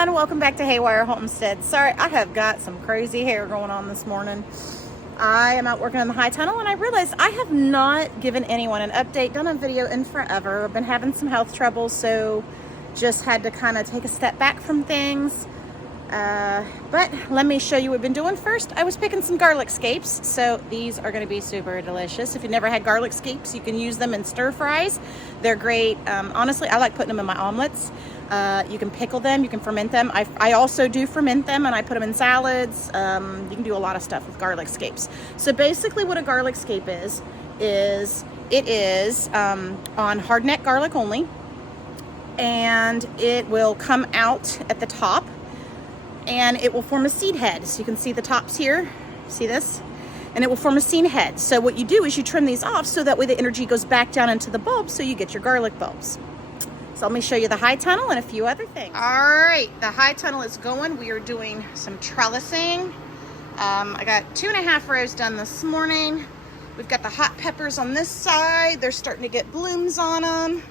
everyone, welcome back to Haywire Homestead. Sorry, I have got some crazy hair going on this morning. I am out working in the high tunnel and I realized I have not given anyone an update, done a video in forever. I've been having some health troubles, so just had to kind of take a step back from things. But let me show you what we've been doing. First, I was picking some garlic scapes. So these are going to be super delicious. If you've never had garlic scapes, you can use them in stir fries. They're great. Honestly, I like putting them in my omelets. You can pickle them, you can ferment them. I also do ferment them and I put them in salads. You can do a lot of stuff with garlic scapes. So basically what a garlic scape is it is on hard neck garlic only, and it will come out at the top and it will form a seed head. So you can see the tops here, see this? And it will form a seed head. So what you do is you trim these off so that way the energy goes back down into the bulb so you get your garlic bulbs. So let me show you the high tunnel and a few other things. All right, the high tunnel is going. We are doing some trellising. I got 2.5 rows done this morning. We've got the hot peppers on this side. They're starting to get blooms on them.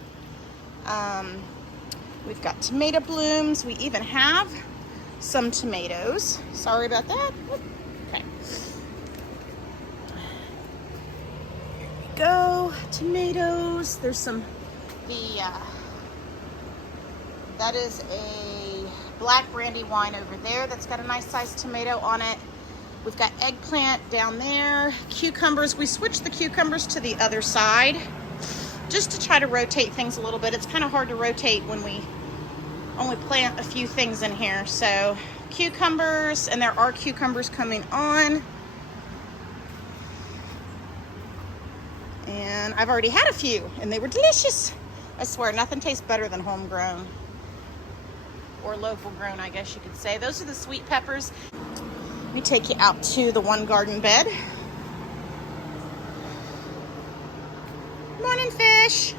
We've got tomato blooms. We even have some tomatoes. Sorry about that. Okay. Here we go. Tomatoes. There's some, that is a black brandy wine over there that's got a nice sized tomato on it. We've got eggplant down there, cucumbers. We switched the cucumbers to the other side just to try to rotate things a little bit. It's kind of hard to rotate when we only plant a few things in here. So cucumbers, and there are cucumbers coming on. And I've already had a few and they were delicious. I swear, nothing tastes better than homegrown or local grown, I guess you could say. Those are the sweet peppers. Let me take you out to the one garden bed. Morning, fish.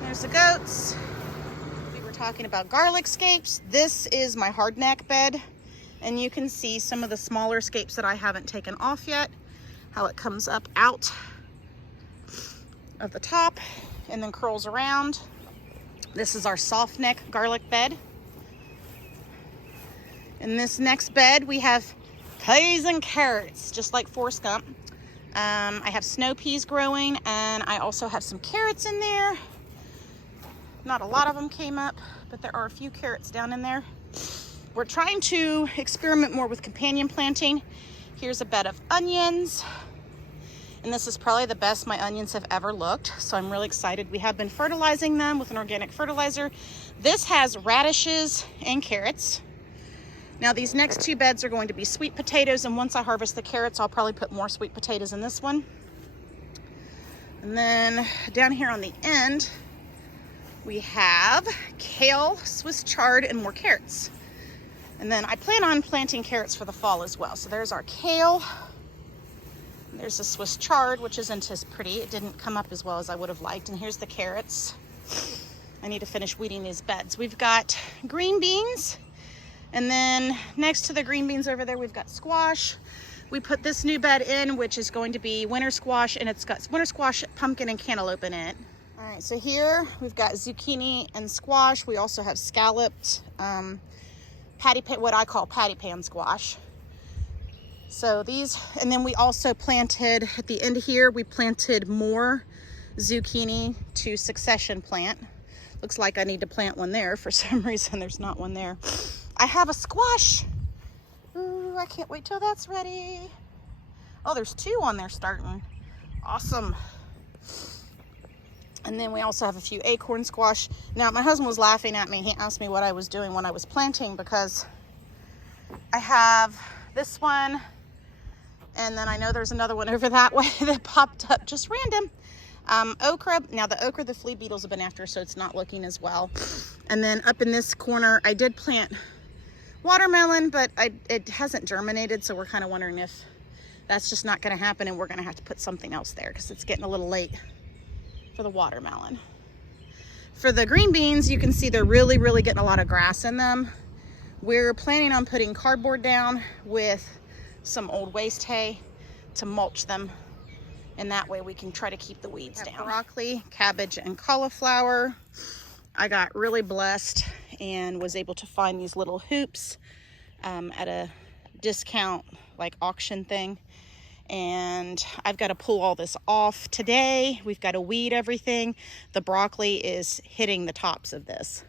There's the goats. We were talking about garlic scapes. This is my hardneck bed, and you can see some of the smaller scapes that I haven't taken off yet, how it comes up out of the top and then curls around. This is our soft neck garlic bed. In this next bed, we have peas and carrots, just like Forrest Gump. I have snow peas growing, and I also have some carrots in there. Not a lot of them came up, but there are a few carrots down in there. We're trying to experiment more with companion planting. Here's a bed of onions. And this is probably the best my onions have ever looked. So I'm really excited. We have been fertilizing them with an organic fertilizer. This has radishes and carrots. Now these next two beds are going to be sweet potatoes, and once I harvest the carrots, I'll probably put more sweet potatoes in this one. And then down here on the end, we have kale, Swiss chard, and more carrots. And then I plan on planting carrots for the fall as well. So there's our kale. There's the Swiss chard, which isn't as pretty. It didn't come up as well as I would have liked. And here's the carrots. I need to finish weeding these beds. We've got green beans. And then next to the green beans over there, we've got squash. We put this new bed in, which is going to be winter squash, and it's got winter squash, pumpkin, and cantaloupe in it. All right, so here we've got zucchini and squash. We also have scalloped what I call patty pan squash. So these, and then we also planted at the end here, we planted more zucchini to succession plant. Looks like I need to plant one there. For some reason, there's not one there. I have a squash. Ooh, I can't wait till that's ready. Oh, there's two on there starting. Awesome. And then we also have a few acorn squash. Now, my husband was laughing at me. He asked me what I was doing when I was planting, because I have this one, and then I know there's another one over that way that popped up just random. Okra. Now the okra, the flea beetles have been after, so it's not looking as well. And then up in this corner, I did plant watermelon, but it hasn't germinated, so we're kind of wondering if that's just not going to happen, and we're going to have to put something else there because it's getting a little late for the watermelon. For the green beans, you can see they're really getting a lot of grass in them. We're planning on putting cardboard down with some old waste hay to mulch them, and that way we can try to keep the weeds down. Broccoli, cabbage, and cauliflower. I got really blessed and was able to find these little hoops at a discount like auction thing. And I've got to pull all this off today. We've got to weed everything. The broccoli is hitting the tops of this.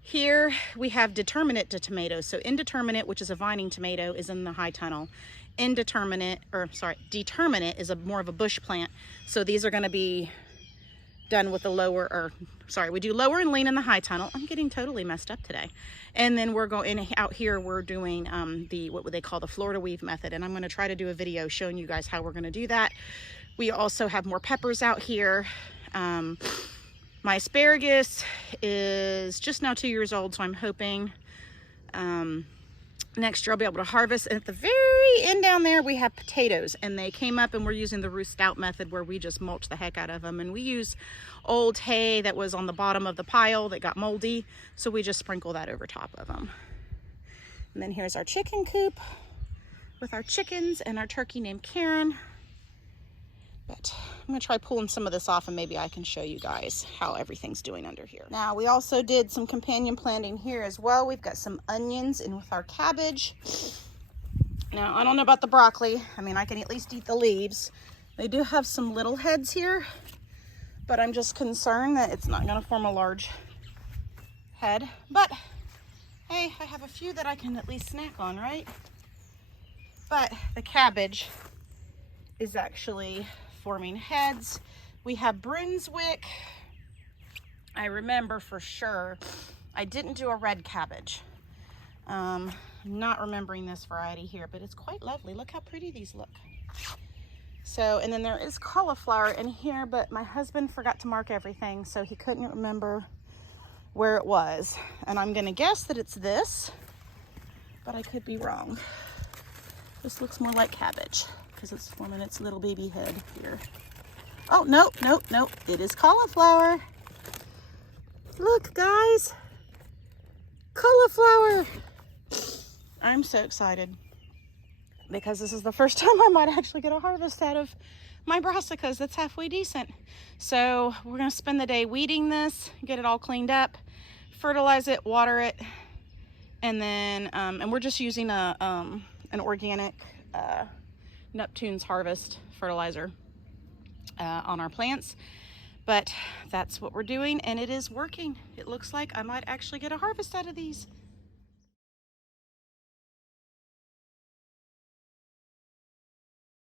Here we have determinate to tomatoes. So indeterminate, which is a vining tomato, is in the high tunnel. Determinate is more of a bush plant. So these are going to be done with the lower, we do lower and lean in the high tunnel. I'm getting totally messed up today. And then we're going out here, we're doing what they call the Florida weave method. And I'm going to try to do a video showing you guys how we're going to do that. We also have more peppers out here. My asparagus is just now 2 years old, so I'm hoping next year I'll be able to harvest. And at the very end down there, we have potatoes, and they came up, and we're using the root stout method where we just mulch the heck out of them. And we use old hay that was on the bottom of the pile that got moldy, so we just sprinkle that over top of them. And then here's our chicken coop with our chickens and our turkey named Karen. But I'm gonna try pulling some of this off, and maybe I can show you guys how everything's doing under here. Now, we also did some companion planting here as well. We've got some onions in with our cabbage. Now, I don't know about the broccoli. I mean, I can at least eat the leaves. They do have some little heads here, but I'm just concerned that it's not gonna form a large head. But hey, I have a few that I can at least snack on, right? But the cabbage is actually forming heads. We have Brunswick. I remember for sure I didn't do a red cabbage. I'm not remembering this variety here, but it's quite lovely. Look how pretty these look. So, and then there is cauliflower in here, but my husband forgot to mark everything, so he couldn't remember where it was. And I'm gonna guess that it's this, but I could be wrong. This looks more like cabbage, because it's forming its little baby head here. Oh, nope. It is cauliflower. Look, guys. Cauliflower. I'm so excited because this is the first time I might actually get a harvest out of my brassicas that's halfway decent. So we're going to spend the day weeding this, get it all cleaned up, fertilize it, water it, and then, and we're just using an organic Neptune's Harvest fertilizer on our plants. But that's what we're doing, and it is working. It looks like I might actually get a harvest out of these.